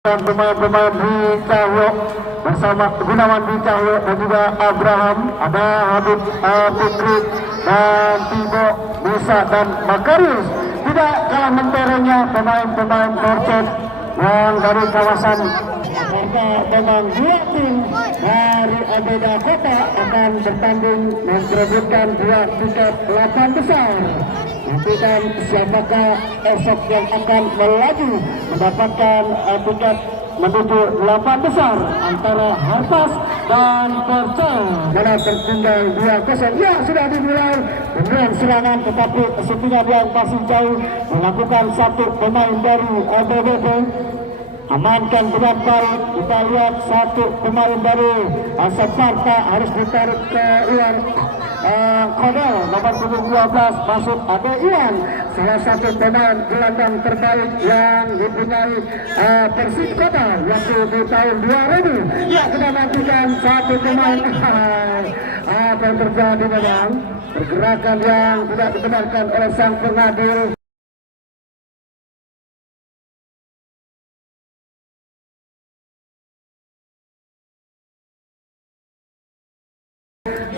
dan pemain-pemain di Cahyo bersama Gunawan di Cahyo dan juga Abraham, ada Habib Fikri dan Tibo Musa dan Makarius. Tidak kalah menterengnya pemain-pemain Porcet yang dari kawasan Jakarta. Memang dua tim dari Abeda Kota akan bertanding memperebutkan dua tiket 8 besar. Nantikan siapakah esok yang akan melaju mendapatkan tiket menuju 8 besar antara Harpas dan Porcel. Mana tertinggal 2-0. Ya, sudah dimulai dengan serangan, tetapi setidaknya yang masih jauh melakukan satu pemain dari ABBP. Amankan dengan baik. Kita lihat satu pemain dari Separta harus ditarik ke luar. Kodel nomor 12 masuk ada Iwan, salah satu pemain gelandang terbaik yang dipunyai Persib Kota waktu di tahun 2000. Ya, kita nantikan satu pemain. Apa yang terjadi memang pergerakan yang tidak dibenarkan oleh sang pengadil.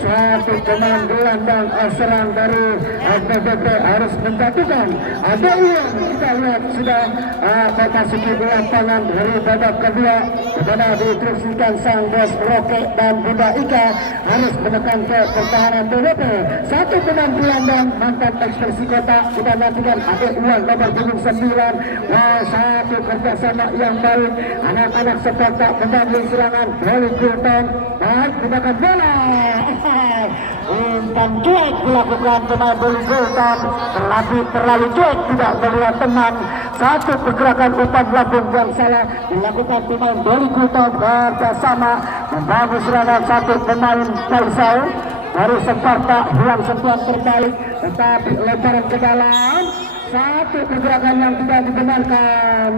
Satu pemain gelandang serang dari BBP harus menjatuhkan. Ada yang kita lihat sudah memasuki lapangan dari babak kedua, di mana diinstruksikan sang bos Roke dan Bunda Ika harus menekan ke pertahanan BBP. Satu pemain gelandang mantan Ekspresi Kota, kita nantikan ada uang nomor 9. Wah, satu kerjasama yang baik. Anak-anak Separta mengambil serangan dari Kulton. Baik, gunakan bola. Umpan cuek dilakukan pemain Kulton, terlalu cuek, tidak melihat teman. Satu pergerakan umpan lambung yang salah dilakukan pemain dari Kulton bersama membangun serangan satu pemain Faisal dari Separta yang sentuhan terbalik, tetapi lemparan ke dalam. Satu pergerakan yang tidak dibenarkan.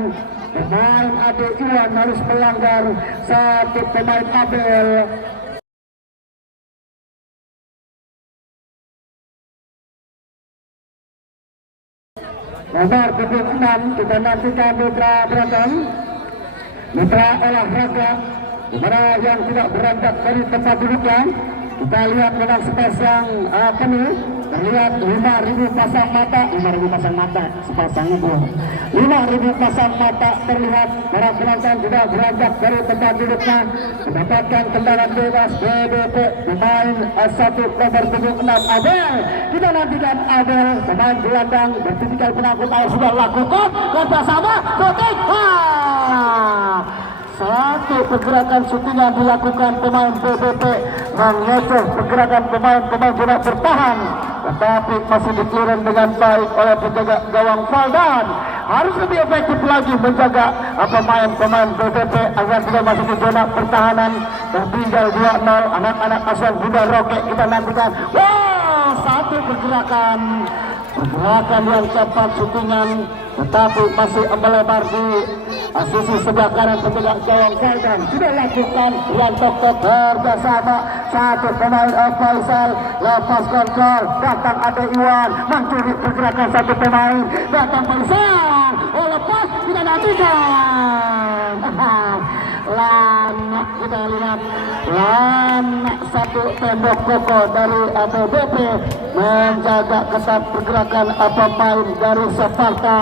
Pemain Ade Iwan harus melanggar. Satu pemain Abel. Nomor 76 kita nantikan Mitra Berantem, Mitra Olahraga, dimana yang tidak berantak dari tempat duduknya. Kita lihat memang space yang penuh. Terlihat 5.000 pasang mata, 5.000 pasang mata, sepasang itu 5.000 pasang mata terlihat. Para penonton sudah beranjak dari tempat duduknya, mendapatkan tendangan bebas BBP pemain satu nomor 76 Abel. Kita nantikan Abel, pemain gelandang bertipikal penakut air sudah lakukan dan bersama shooting. Satu pergerakan syutingan dilakukan pemain BBP mengecoh pergerakan pemain sudah bertahan, tetapi masih dikelirin dengan baik oleh penjaga gawang Faldan. Harus lebih efektif lagi menjaga pemain BBP agar tidak masuk ke zona pertahanan. Tertinggal 2-0 anak-anak asuhan Bunda Roke. Kita nantikan. Wow, satu pergerakan yang cepat syutingan, tetapi masih melebar di sisi sebelah kanan penjaga gawang Faldan. Sudah lakukan yang tok bersama satu pemain Faisal, lepas kontrol, datang ada Iwan, mencuri pergerakan satu pemain, datang Faisal, lepas, kita nantikan. Lanak, kita lihat lanak satu tembok kokoh dari ABBP menjaga ketat pergerakan pemain dari Separta.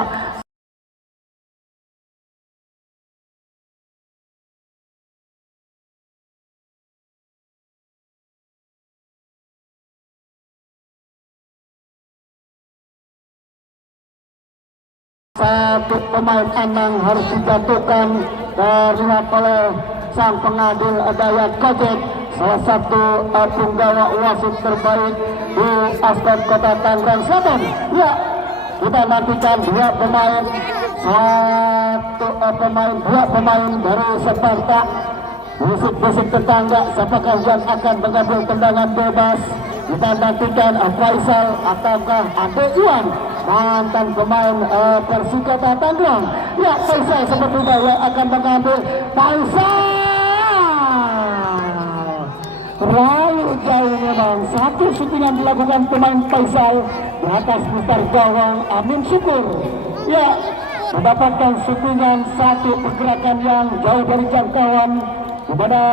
Satu pemain Anang harus dijatuhkan, terlihat oleh sang pengadil Dayat Kojet, salah satu punggawa wasit terbaik di Aspen Kota Tangerang Selatan. Ya, kita nantikan dua pemain dari Separta. Musik-musik tetangga, siapakah yang akan mengambil tendangan bebas? Kita nantikan Faisal ataukah Ade Iwan, mantan pemain Persikota Tangerang. Ya, Faisal sepertinya yang akan mengambil. Faisal terlalu jauh memang. Satu syutingan dilakukan pemain Faisal di atas putar gawang Amin Syukur. Ya, mendapatkan suntingan satu pergerakan yang jauh dari jangkauan, di mana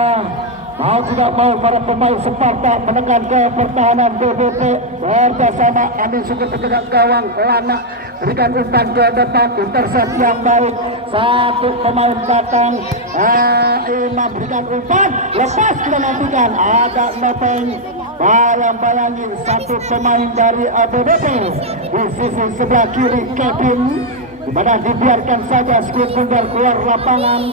mau tidak mau para pemain Sparta menekan ke pertahanan BBP bersama Amin Sukur penjaga gawang Lana berikan umpan ke depan, intercept yang baik, satu pemain datang, Imam berikan umpan, lepas kita nantikan ada nopeng, bayang-bayangi satu pemain dari BBP di sisi sebelah kiri Kevin, di mana dibiarkan saja skip bundar keluar lapangan.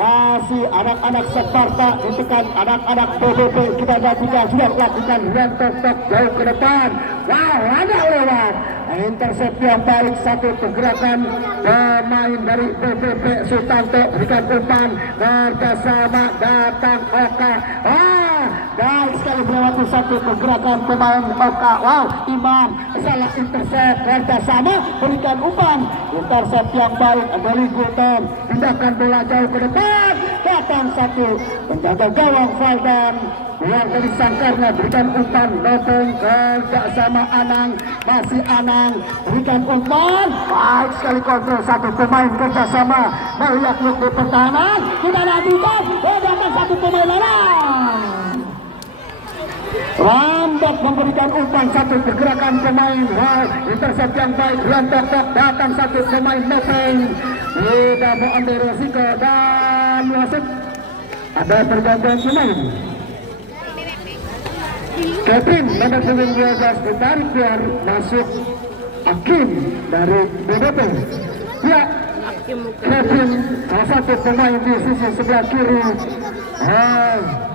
Masih anak-anak Sparta ditekan anak-anak BBP, kita nantikan sudah lakukan rentok jauh ke depan. Wow, ada lewat intercept yang baik, satu pergerakan pemain dari BBP Sutanto berikan umpan kerjasama datang Oka. Baik sekali melewati satu pergerakan pemain Oka. Wow, Imam salah intercept, kerjasama berikan umpan, intercept yang baik dari Gulton, pindahkan bola jauh ke depan, datang satu penjaga gawang Valdan keluar dari sangkarnya, berikan umpan Nopeng kerjasama Anang, masih Anang berikan umpan, baik sekali kontrol satu pemain kerjasama melihat di pertahanan, kita lanjutkan, datang satu pemain Anang lambat memberikan umpan, satu pergerakan pemain, wow, intercept yang baik, rontok datang satu pemain Nopeng, tidak mau ambil resiko dan masuk, ada pergantian pemain. Kevin nomor 12 ditarik keluar, masuk Akim dari BBP. Ya, Kevin salah satu pemain di sisi sebelah kiri.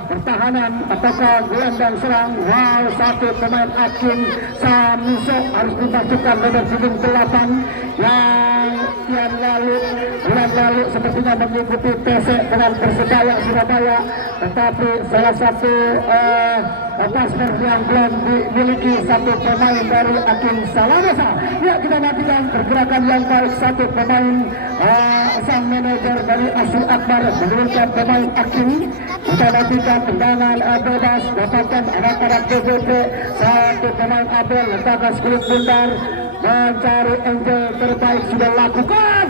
Pertahanan ataukah gelandang serang, wow, satu pemain Akim Samuso harus dimasukkan nomor 8 yang bulan lalu sepertinya mengikuti PC dengan Persebaya Surabaya, tetapi salah satu paspor yang belum dimiliki satu pemain dari Akim Salamasa. Ya, kita nantikan pergerakan yang baik, satu pemain sang manajer dari Asyul Akbar menurunkan pemain Akim. Kita nantikan tendangan bebas dapatkan anak-anak BBP, satu pemain Abel letakkan kulit bundar mencari angel terbaik sudah lakukan.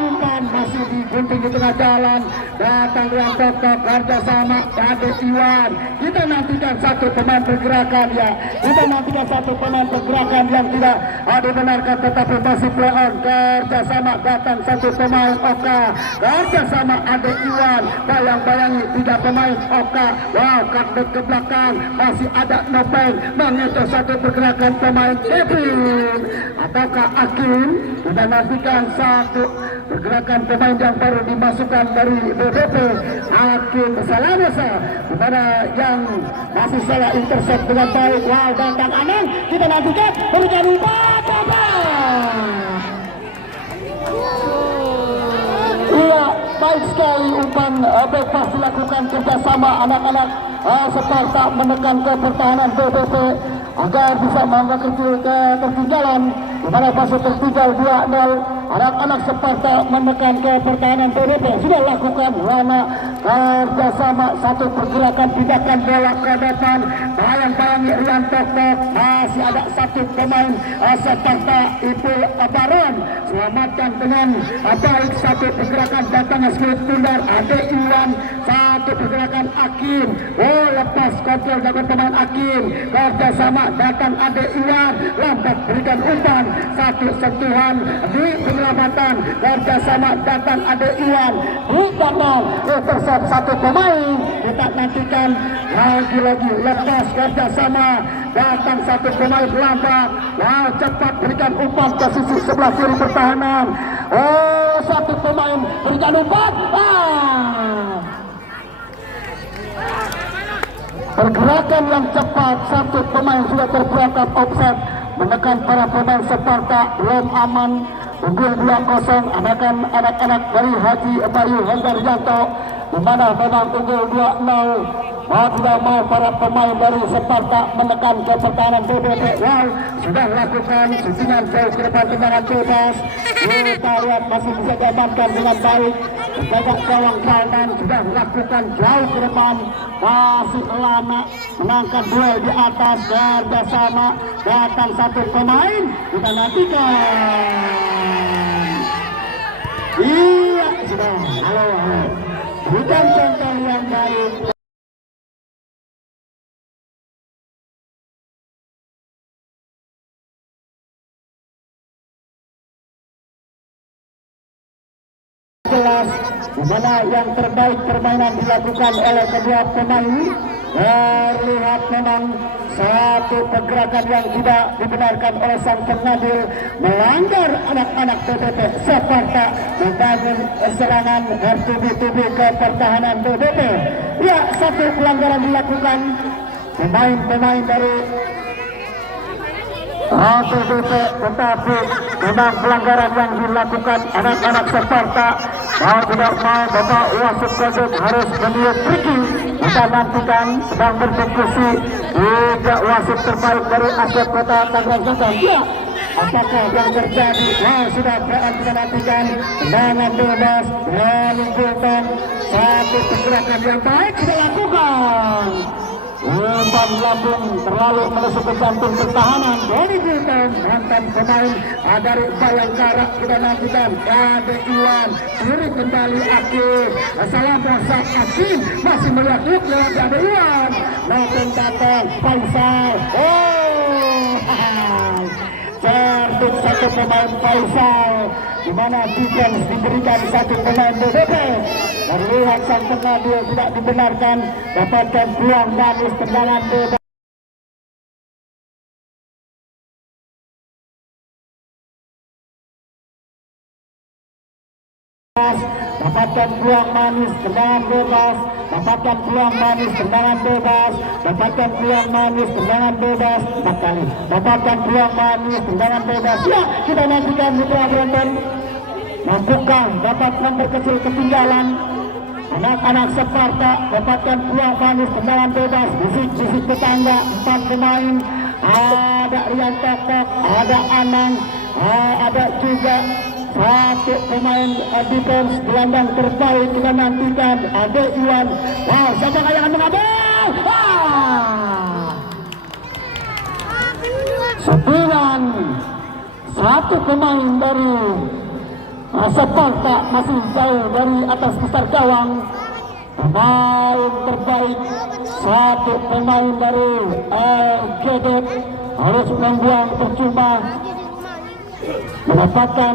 Umpan masih digunting di tengah jalan, datang yang Tok kerjasama Ade Iwan. Kita nantikan satu pemain pergerakan, ya, kita nantikan satu pemain pergerakan yang tidak dibenarkan tetapi masih play on, kerjasama datang satu pemain Oka kerjasama Ade Iwan, bayang-bayangi tiga pemain Oka, wow, kartu ke belakang, masih ada Nopeng mengejar satu pergerakan pemain Kevin ataukah Akim. Kita nantikan satu pergerakan pemain yang baru dimasukkan dari BBP, Akim Salamasa, kepada yang masih salah intercept dengan baik, wow, datang Anang, kita nantikan berikan umpan, iya, baik sekali umpan bebas dilakukan kerjasama anak-anak Sparta menekan ke pertahanan BBP agar bisa mengangkat kecil ke ketinggalan, di mana fase tertinggal 2-0. Anak-anak Sparta menekan ke pertahanan BBP, sudah lakukan Lana kerjasama satu pergerakan pindahkan bola ke depan, bayang-bayangi Rian Tok, masih ada satu pemain Sparta Ipul Baron, selamatkan dengan baik satu pergerakan datang skip bundar Ade Iwan, satu pergerakan Akim, lepas kontrol dapat pemain Akim, kerjasama datang Ade Iwan, lambat berikan umpan, satu sentuhan di penyelamatan, kerjasama datang Ade Iwan, bukan intercept satu pemain, kita nantikan lagi-lagi lepas kerjasama datang satu pemain lambat, wow, cepat berikan umpan ke sisi sebelah kiri pertahanan, satu pemain berikan umpan, pergerakan yang cepat, satu pemain sudah terperangkap offset, menekan para pemain Sparta belum aman, unggul 2-0, anakan anak-anak dari Haji Bayu Hendaryanto, di mana memang unggul 2-0. Mau tidak mau para pemain dari Sparta menekan ke pertahanan BBP. Wow, sudah lakukan suntingan jauh ke depan, tendangan bebas. Kita lihat masih bisa diamankan dengan baik. Penjaga gawang Valdan sudah lakukan jauh ke depan. Masih Lana menangkan duel di atas, kerjasama datang satu pemain. Kita nantikan Iya, sudah. Halo, halo. Bukan contoh yang baik. Jelas di mana yang terbaik permainan dilakukan oleh kedua pemain. Terlihat memang satu pergerakan yang tidak dibenarkan oleh sang pengadil melanggar anak-anak BBP Sparta membangun serangan bertubi-tubi ke pertahanan BBP. Ya, satu pelanggaran dilakukan pemain-pemain dari BBP, tetapi memang pelanggaran yang dilakukan anak-anak Sparta. Mau tidak mau Bapak wasit Kodok harus meniup friki. Kita nantikan sedang berdiskusi tiga wasit terbaik dari Asep Kota Tangerang Selatan. Ya, apakah yang terjadi? Wah, sudah kita nantikan tendangan bebas dari Gulton. Satu pergerakan yang baik sudah lakukan. Umpan lambung terlalu menusuk ke jantung pertahanan dari Gulton. Mantan pemain dari Bayangkara kita nantikan. Ada Iwan kiri kembali Akim. Assalamualaikum Akim masih melihat lewat ada Iwan. Maupun datang Faisal. Cerdik satu pemain Faisal, di mana defense diberikan satu pemain BBP. Terlihat sang pengadil tidak dibenarkan, dapatkan peluang manis tendangan bebas. Dapatkan peluang manis tendangan bebas, dapatkan peluang manis tendangan bebas, dapatkan peluang manis tendangan bebas, 4 kali, dapatkan peluang manis tendangan bebas. Ya, kita nantikan Mitra Bronton mampukah dapat memperkecil ketinggalan. Anak-anak Sparta dapatkan peluang manis tendangan bebas, bisik-bisik tetangga, 4 pemain, ada Rian Tokok, ada Anang, ada juga satu pemain defense gelandang terbaik kita nantikan ada Iwan. Wow, siapa yang akan mengabal? Sembilan satu pemain dari Sparta masih jauh dari atas besar gawang. Pemain terbaik satu pemain dari Gedek harus membuang percuma mendapatkan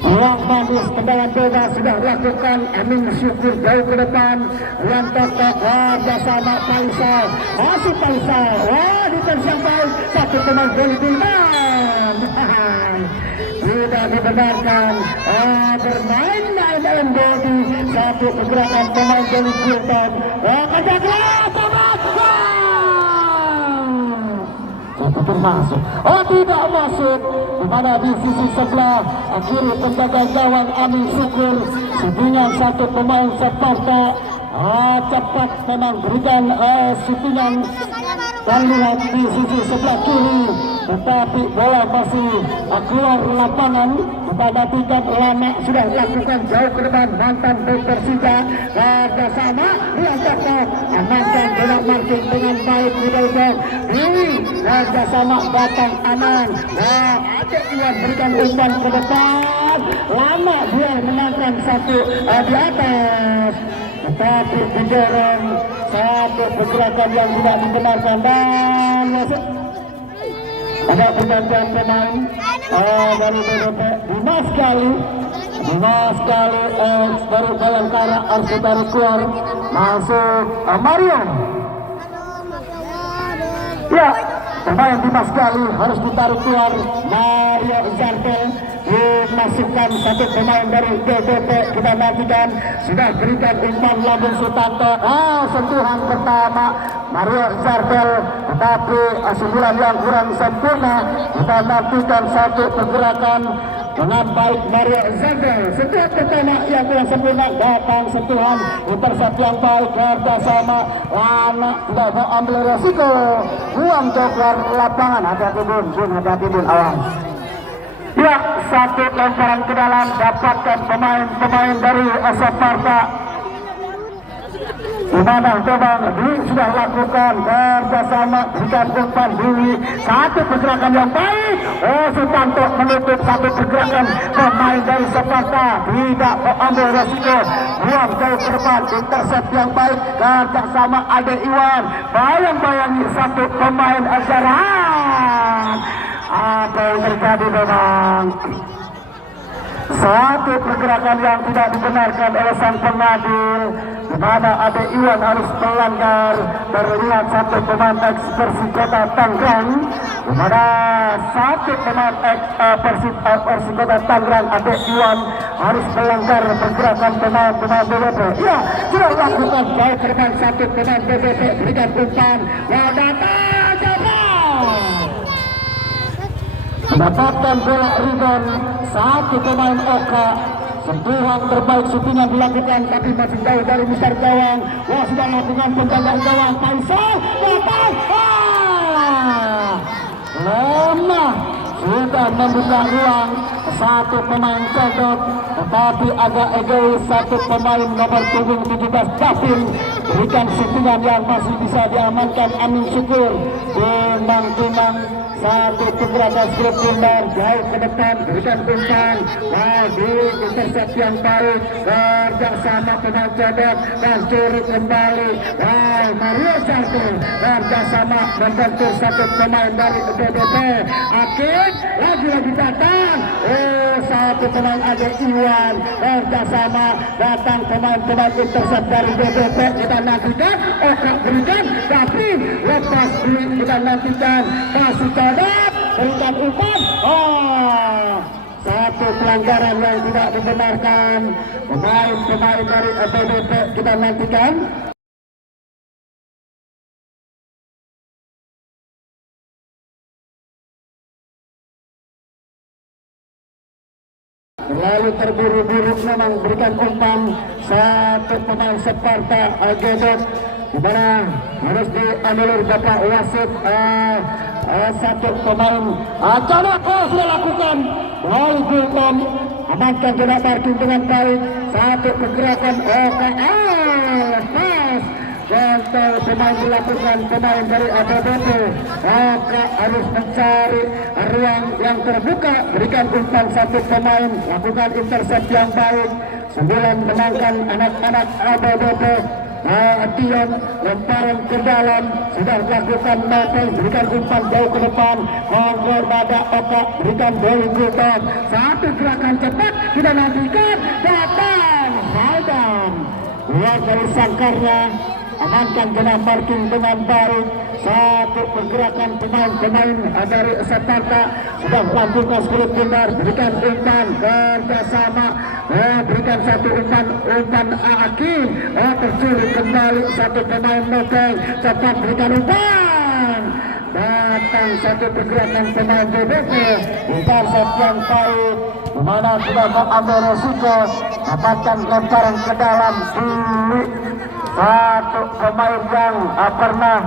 peluang manis tendangan bebas sudah dilakukan. Amin syukur jauh ke depan. Rian Tokok bersama Faisal, masih Faisal. Wah, defense yang baik, satu pemain Gulton tidak dibenarkan bermain body. Satu pergerakan pemain Gulton. Kajaklah tobat. Termasuk, tidak masuk, di mana di sisi sebelah kiri penjaga gawang Amin Syukur, sedingan satu pemain Sparta cepat memang berikan shootingan dan lihat di sisi sebelah kiri, tetapi bola masih keluar lapangan. Kita nantikan lama sudah lakukan jauh ke depan mantan Persija bersama Rian Tokok. Mantan bola marking dengan baik middleback ini bersama datang Aman. Ada Iwan berikan umpan ke depan, lama dia menangkan satu di atas, tetapi didorong satu pergerakan yang tidak dibenarkan dan ada pergantian pemain dari BBP. Dimas sekali dari Bayangkara harus ditarik keluar, masuk Mario. Ya, pemain Dimas sekali harus ditarik keluar. Mario Zartel dimasukkan satu pemain dari BBP. Kita nantikan sudah berikan umpan lambung Sutanto. Sentuhan pertama Mario Zartel, tetapi sundulan yang kurang sempurna. Kita nantikan satu pergerakan dengan baik Mario Zartel. Sentuhan pertama yang kurang sempurna, datang sentuhan intercept yang baik bersama Lana. Tidak mau ambil resiko, buang ke luar lapangan. Hati-hati Bun, hati-hati Bun, awas. Ya, satu lemparan ke dalam dapatkan pemain-pemain dari Sparta. di mana Bang sudah lakukan kerjasama berikan umpan di satu pergerakan yang baik. Sutanto menutup satu pergerakan pemain dari Sparta, tidak mengambil resiko, buang jauh ke depan, intercept yang baik kerjasama Ade Iwan. Bayang-bayangi satu pemain ajaran. Apa yang terjadi memang? Satu pergerakan yang tidak dibenarkan oleh sang pengadil, di mana Ade Iwan harus melanggar. Terlihat satu pemain ex Persikota Tangerang, di mana satu pemain ex Persikota Tangerang Ade Iwan harus melanggar pergerakan pemain BBP. Ya, sudah lakukan jauh ke depan satu pemain BBP, berikan umpan, mendapatkan bola rebound satu pemain Oka. Sentuhan terbaik syutingan dilakukan tapi masih jauh dari besar gawang. Sudah lakukan penjagaan gawang. Faisal datang. Lemah sudah membuka ruang satu pemain Cedok, tetapi agak egois satu pemain nomor punggung 17 Davin. Berikan syutingan yang masih bisa diamankan Amin Syukur. Timang-timang satu pergerakan strip bundar jauh ke depan, berikan umpan lagi, intercept yang baik kerjasama pemain Cedok dan curi kembali. Mario Sarto kerjasama membentur satu pemain dari BBP. Akhir lagi datang satu pemain Ade Iwan kerjasama datang pemain-pemain intercept dari BBP. Kita nantikan Oka berikan tapi lepas kita nantikan kasih Cedok berikan umpan. Satu pelanggaran yang tidak dibenarkan pemain-pemain dari BBP. Kita nantikan. Terlalu terburu-buru memang berikan umpan satu pemain Sparta Gedok, di mana harus dianulir Bapak wasit. Satu pemain Cedok sudah lakukan lalu Gultom amankan jenak parking dengan baik. Satu pergerakan lepas contoh pemain dilakukan pemain dari ABBP. Maka harus mencari ruang yang terbuka, berikan umpan satu pemain, lakukan intercept yang baik. 9 menangkan anak-anak ABBP. Tion lemparan ke dalam sudah dilakukan Mapel, berikan umpan jauh ke depan, kontrol pada Oka, berikan Dewi Gultom. Satu gerakan cepat kita nantikan datang Haldan keluar dari sangkarnya, amankan jenak parking dengan baik. Satu pergerakan pemain-pemain dari Sparta sudah melakukan split bundar, berikan umpan kerjasama, berikan satu umpan Akim, tercuri kembali satu pemain Nobel, cepat berikan umpan. Datang satu pergerakan pemain BBP, intercept yang baik, di mana sudah mengambil resiko, dapatkan lemparan ke dalam satu pemain yang pernah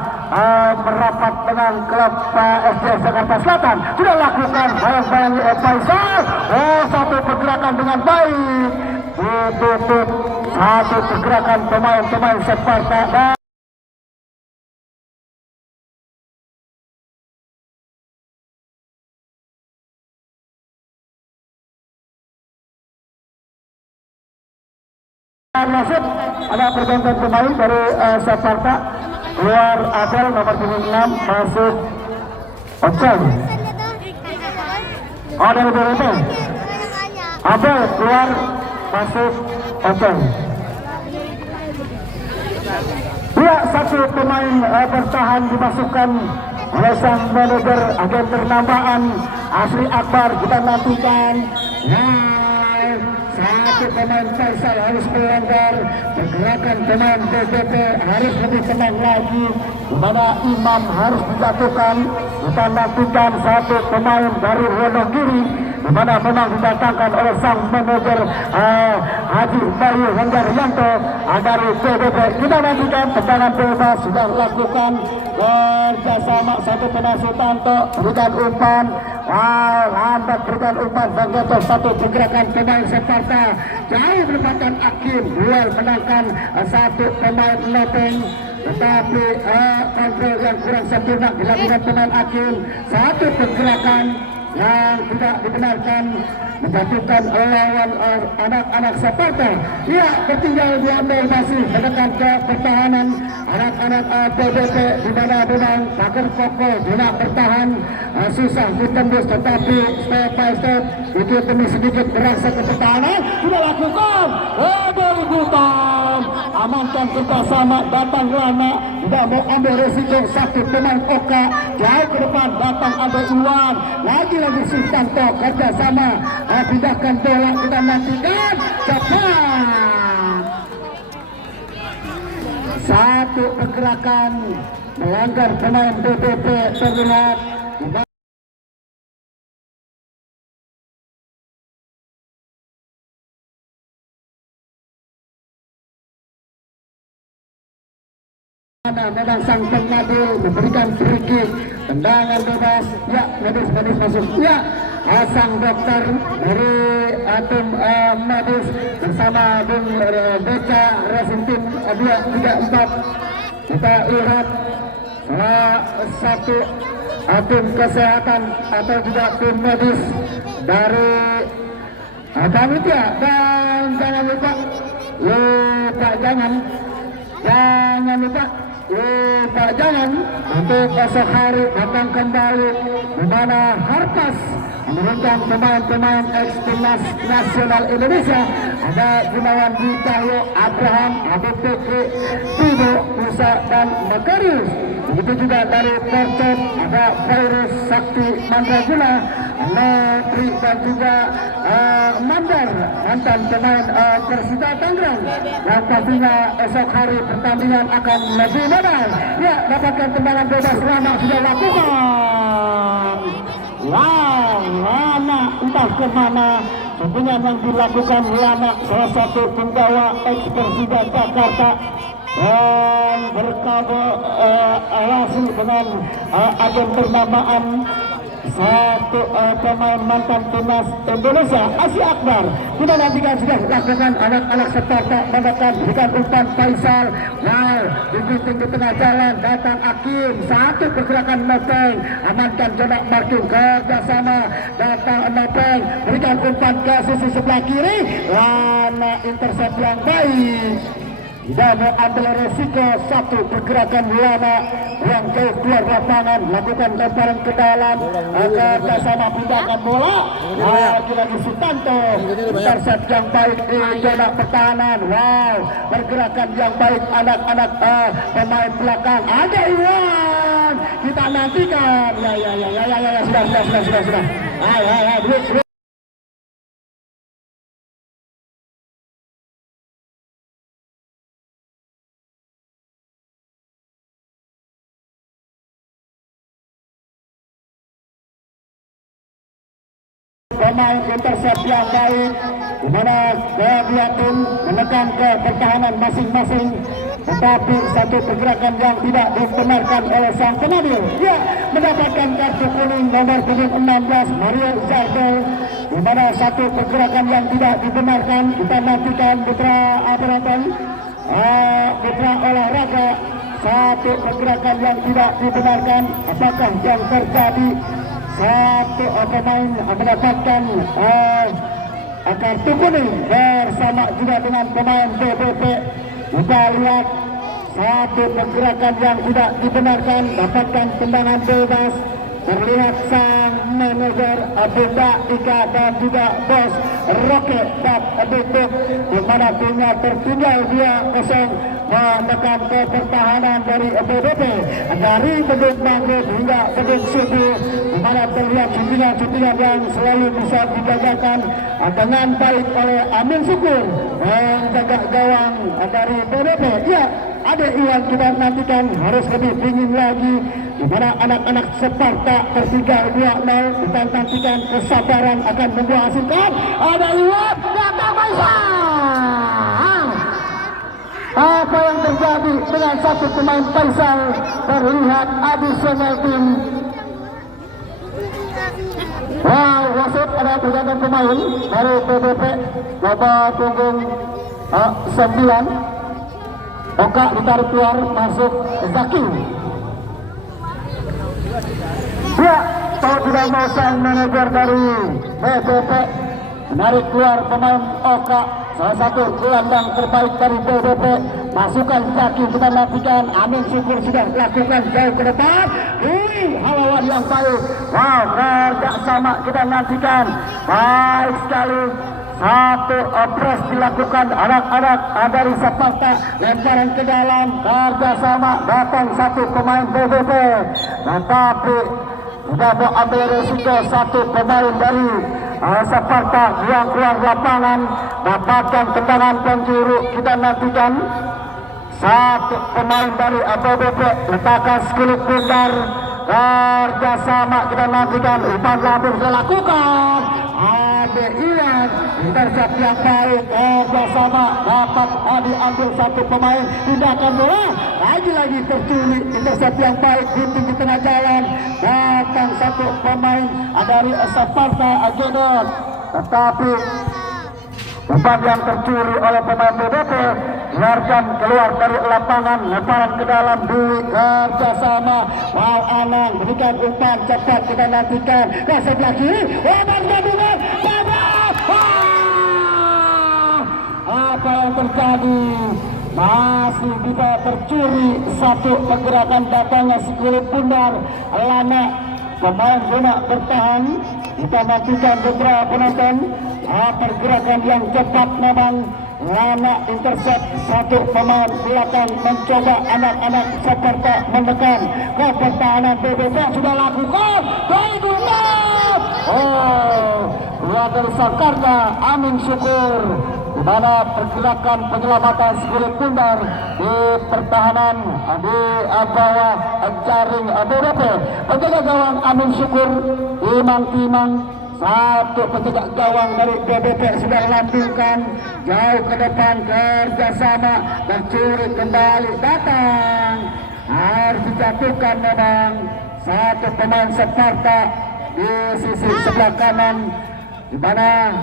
merapat dengan klub SJS Jakarta Selatan. Sudah lakukan bayang-bayangi Faisal. Satu pergerakan dengan baik, ditutup satu pergerakan pemain-pemain Sparta. Masuk ada pergantian pemain dari Sparta, keluar Abel nomor 6 masuk Ocel. Ada BBP. Abel keluar masuk Ocel. Ya, satu pemain bertahan dimasukkan oleh sang manajer agen penambahan Asri Akbar. Kita nantikan. Satu pemain Faisal harus melanggar, pergerakan pemain BBP harus lebih tenang lagi, di mana Imam harus dijatuhkan. Kita nantikan satu pemain dari Wonogiri, di mana memang didatangkan oleh sang manajer Haji Bayu Henggaryanto dari BBP. Kita nantikan tendangan bebas sudah lakukan kerjasama satu pemain Sutanto, berikan umpan lambat berikan umpan Banggoto, satu pergerakan pemain Sparta jauh menempatkan Akim, duel menangkan satu pemain Nopeng, tetapi kontrol yang kurang sempurna dilakukan pemain Akim, satu pergerakan yang tidak dibenarkan menjatuhkan lawan anak-anak Sparta. Ya, tertinggal 2-0 masih menekan ke pertahanan anak-anak PDP di mana Bonang Pakar Koko tidak bertahan, susah ditembus, tetapi step by step itu demi sedikit berasa ke pertahanan sudah lakukan dari Butam, amankan kerjasama, datang Rana, tidak mau ambil resiko, satu pemain Oka jauh ke depan, datang ada Iwan, lagi-lagi Sutanto kerjasama, pindahkan bola, kita nantikan cepat, satu pergerakan melanggar pemain BPP terlihat memang sang pengadu memberikan free kick, tendangan bebas, ya medis masuk, ya sang dokter dari tim medis bersama Bung Beca Racing Team 234. Kita lihat salah satu tim kesehatan atau juga tim medis dari panitia, dan jangan lupa jangan untuk esok hari datang kembali di mana Harpas menurunkan pemain-pemain ex-timnas nasional Indonesia. Ada Gunawan Dwi Cahyo, Abraham, Habib Fikri, Tibo, Musa, dan Makarius. Begitu juga dari Percet ada Virus Sakti Mandraguna, Netri, dan juga Mandar, mantan pemain Persita Tangerang, yang pastinya esok hari pertandingan akan lebih menarik. Ya, dapatkan tendangan bebas, Rana sudah lakukan. Lana entah kemana, tentunya yang dilakukan Lana, salah satu penggawa ex-Persija Jakarta, dan berkolaborasi dengan agen pernamaan satu pemain mantan timnas Indonesia, Asia Akbar. Kita nantikan sudah dilakukan anak-anak Sparta mendapat berikan umpan Faisal. Dibimbing di tengah jalan, datang Akim, satu pergerakan Nopeng, amankan jarak marking kerjasama, datang Nopeng, berikan umpan ke sisi sebelah kiri, dan intercept yang baik. Tidak mau ambil resiko, satu pergerakan Lana yang jauh keluar lapangan, lakukan lemparan ke dalam, kerjasama pindahkan bola, lagi-lagi Sutanto, intercept yang baik di zona pertahanan. Pergerakan yang baik anak-anak pemain belakang, ada Iwan, kita nantikan. Sudah. Ayo, pemain intercept yang baik, di mana kedua tim menekan ke pertahanan masing-masing, tetapi satu pergerakan yang tidak dibenarkan oleh sang penadil. Ya, mendapatkan kartu kuning nomor punggung 16 Mario Zardel, di mana satu pergerakan yang tidak dibenarkan. Kita nantikan putra olahraga, satu pergerakan yang tidak dibenarkan, apakah yang terjadi? Satu pemain mendapatkan kartu kuning bersama juga dengan pemain BPP. Kita lihat satu pergerakan yang tidak dibenarkan, dapatkan tendangan bebas. Terlihat sang manajer Bunda Ika dan juga bos Roket dan Duduk, di mana timnya tertinggal 2-0 menekan ke pertahanan dari BPP. Dari Beduk Mangrove hingga Beduk Sudu, di mana terlihat shootingan yang selalu bisa dijajakan dengan baik oleh Amin Syukur, menjaga gawang dari BPP. Ya, ada Iwan, kita nantikan harus lebih dingin lagi, di mana anak-anak Sparta tertinggal 2-0. Kita nantikan kesabaran akan membuat hasilkan. Ada Iwan, datang Faisal. Apa yang terjadi dengan satu pemain Faisal? Terlihat additional team Wow, wasit ada pergantian pemain dari PBP nomor punggung 9. Oka ditarik keluar, masuk Zaki. Ya, kalau tidak mau sang manajer dari PBP menarik keluar pemain Oka, salah satu gelandang terbaik dari PBP. Masukkan Zaki, kita nantikan. Amin Syukur sudah lakukan jauh ke depan. Haluan yang baik. Wow, kerja sama kita nantikan. Baik sekali. Satu press dilakukan anak-anak dari Sparta, lemparan ke dalam, kerja sama, datang satu pemain PBB, tetapi tidak mau ambil resiko. Satu pemain dari Sparta yang keluar lapangan, dapatkan tendangan penjuru. Kita nantikan satu pemain dari PBB letakkan skill pundar, kerjasama kita nantikan. Umpan lambung dilakukan, ada Iwan intercept yang baik, kerjasama dapat diambil satu pemain. Tindakan bola lagi-lagi tercuri, intercept yang baik di tengah jalan, datang satu pemain dari Sparta Agenot, tetapi umpan yang tercuri oleh pemain PBB biarkan keluar dari lapangan, lemparan ke dalam. Dwi kerjasama, Wow Anang berikan umpan cepat kita nantikan ke sebelah kiri, umpan gabungan, apa yang terjadi? Masih bisa tercuri satu pergerakan datangnya Sekulit Pundar Lana, pemain zona bertahan. Kita nantikan beberapa penonton, pergerakan yang cepat memang. Lana intercept satu pemain belakang, mencoba anak-anak Sparta menekan ke pertahanan PBB sudah lakukan. Baik umpan. Keluar dari Sakarta, Amin Syukur. Di mana pergerakan penyelamatan Sekulit Pundar di pertahanan di bawah jaring PBB. Penjaga gawang Amin Syukur, Timang. Satu penjaga gawang dari PBB sudah lambungkan jauh ke depan, kerjasama mencuri kembali, datang harus dijatuhkan memang satu pemain Sparta di sisi sebelah kanan, di mana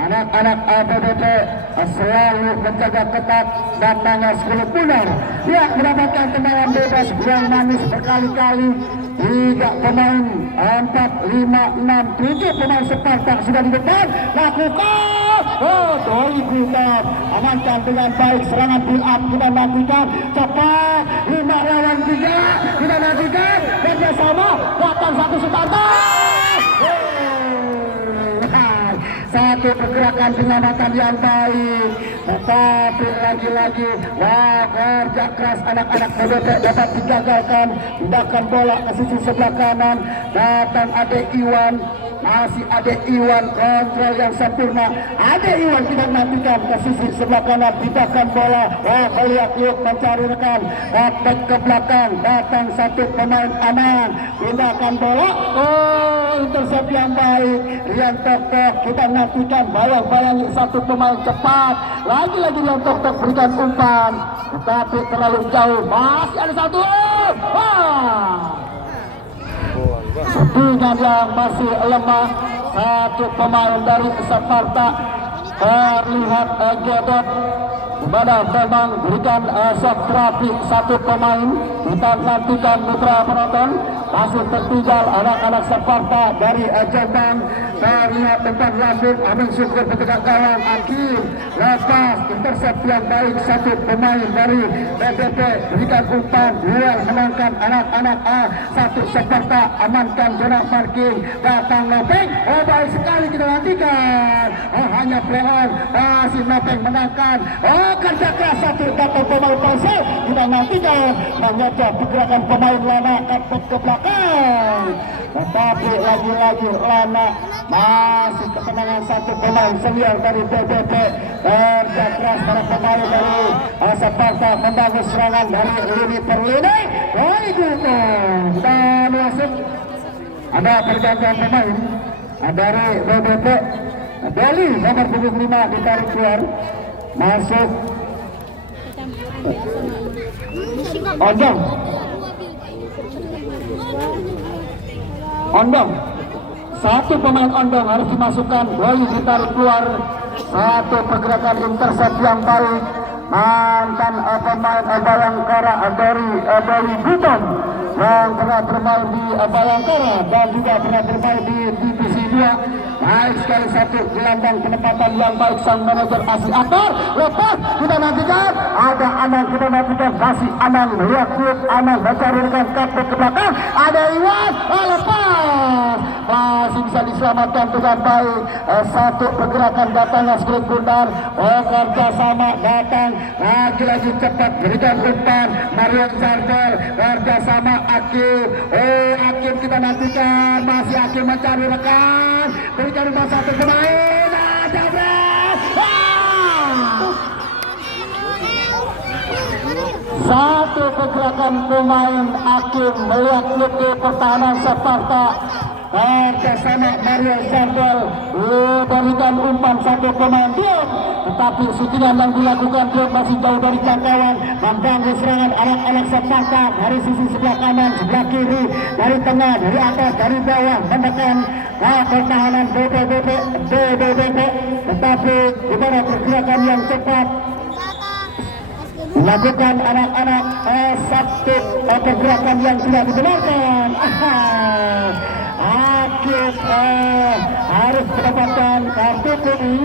anak-anak PBB selalu menjaga ketat datangnya Sekulit Pundar. Dia mendapatkan tendangan bebas yang manis berkali-kali. 3 pemain, 4, 5, 6, 7 pemain Sparta sudah di depan, lakukan. Doi Gutap amankan dengan baik, serangan build up kita nantikan cepat, 5 lawan 3 kita nantikan, kerjasama datang satu Sparta. Satu pergerakan penyelamatan yang baik, tetapi lagi-lagi kerja keras anak-anak PBB dapat digagalkan. Tindakan bola ke sisi sebelah kanan, datang Ade Iwan, masih Ade Iwan, kontrol yang sempurna. Ade Iwan tidak nantikan ke sisi sebelah kanan, tindakan bola. Melihat yuk mencari rekan, dapat ke belakang, datang satu pemain Anang, tindakan bola. Intercept yang baik, Rian Tok-Tok kita nantikan, bayang-bayang satu pemain cepat, lagi-lagi Rian Tok-Tok berikan umpan, tetapi terlalu jauh, masih ada satu. Dengan yang masih lemah, satu pemain dari Sparta terlihat gedot, dimana memang berikan shock terapi satu pemain. Kita nantikan mitra penonton, masih tertinggal anak-anak Sparta dari Jombang. Terlihat umpan lambung, Amin Syukur penjaga gawang akhir lepas, intercept yang baik satu pemain dari PBB berikan umpan, duel menangkan anak-anak satu Sparta, amankan zona parking, datang Nopeng. Baik sekali kita nantikan, hanya play on, masih Nopeng menangkan. Kerja keras satu datang pemain Persib, kita nantikan mengejar pergerakan pemain Lana karpet ke belakang, tetapi lagi-lagi Lana masih ketenangan satu pemain senior dari PBB. Kerja keras para pemain dari Sparta membangun serangan dari lini per lini. Dan masuk ada pergantian pemain dari PBB. Deli nomor 25 ditarik keluar, masuk Ondong satu pemain ondong harus dimasukkan, Boy ditarik keluar. Satu pergerakan intercept yang baik mantan pemain Bayangkara dari Buton yang pernah bermain di Bayangkara dan juga pernah bermain di divisi 2. Baik sekali, satu gelandang penempatan yang baik sang manajer Asi Akbar. Lepas kita nantikan ada Anang, kita nantikan kasih Anang melihat klub Anang mencarikan kartu ke belakang, ada Iwan lepas masih bisa diselamatkan dengan baik. Satu pergerakan datangnya sekali Gundar, kerjasama datang lagi-lagi cepat berikan umpan Marion Charger, kerjasama Akim. Akim kita nantikan, masih Akim mencari rekan, berikan umpan satu pemain, jabret. Satu pergerakan pemain Akim melihat lini pertahanan Sparta, kerjasama Mario Sardel berikan umpan satu pemain dia, tetapi syutingan yang dilakukan dia masih jauh dari jangkauan, mengganggu serangan anak-anak Sparta dari sisi sebelah kanan, sebelah kiri, dari tengah, dari atas, dari bawah, menekan pertahanan BBB, tetapi gimana pergerakan yang cepat dilakukan anak-anak satu pergerakan yang tidak dibenarkan. Akhir harus mendapatkan kartu kuning,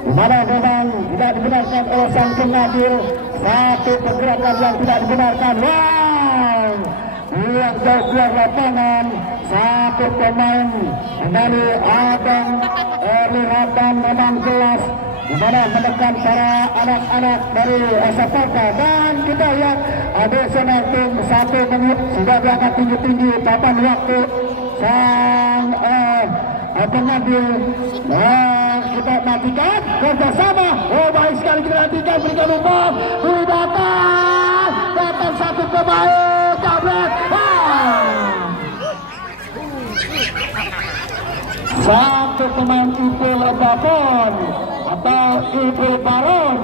di mana memang tidak dibenarkan oleh sang pengadil. Satu pergerakan yang tidak dibenarkan. Wow, yang jauh keluar lapangan. Satu pemain dari Abang Liratan memang jelas di mana menekan para anak-anak dari Sparta, dan kita lihat additional tim 1 menit sudah diangkat tinggi-tinggi papan waktu sang pengambil. Kita nantikan kerjasama, baik sekali kita nantikan, berikan umpan, datang satu pemain, jabret. Satu pemain Ipul Babon atau Ipul Baron,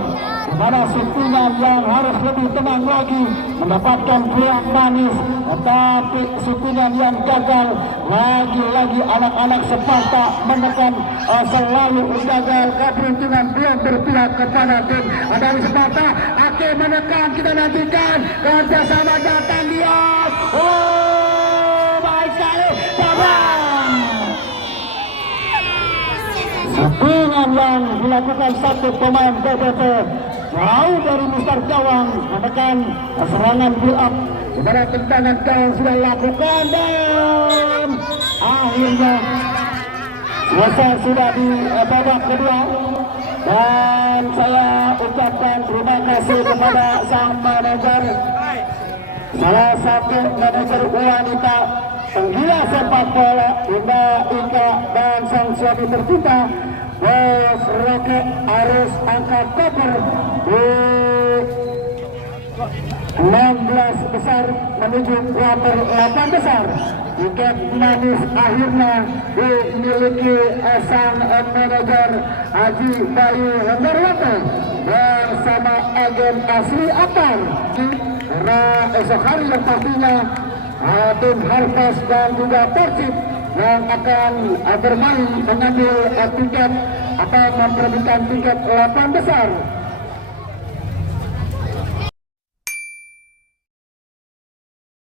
di mana syutingan yang harus lebih tenang lagi mendapatkan peluang manis, tetapi syutingan yang gagal. Lagi-lagi anak-anak Sparta menekan, selalu gagal, keberuntungan belum berpihak kepada tim dari Sparta. Akhir menekan, kita nantikan kerjasama datang dia. Baik sekali, syutingan yang dilakukan satu pemain BBP jauh dari Mister Gawang, menekan serangan build up, di mana tendangan gawang sudah dilakukan dan akhirnya selesai sudah di babak kedua. Dan saya ucapkan terima kasih kepada sang manajer, salah satu manajer wanita penggila sepak bola, Bunda Ika, dan sang suami tercinta Bos Roke, harus angkat koper di 16 besar menuju kuarter 8 besar. Tiket manis akhirnya dimiliki sang manajer Haji Bayu Hendarwanto bersama agen asli Akbar. Karena esok hari yang pastinya tim Harvest dan juga Persib yang akan bermain mengambil tiket atau memperebutkan tiket 8 besar.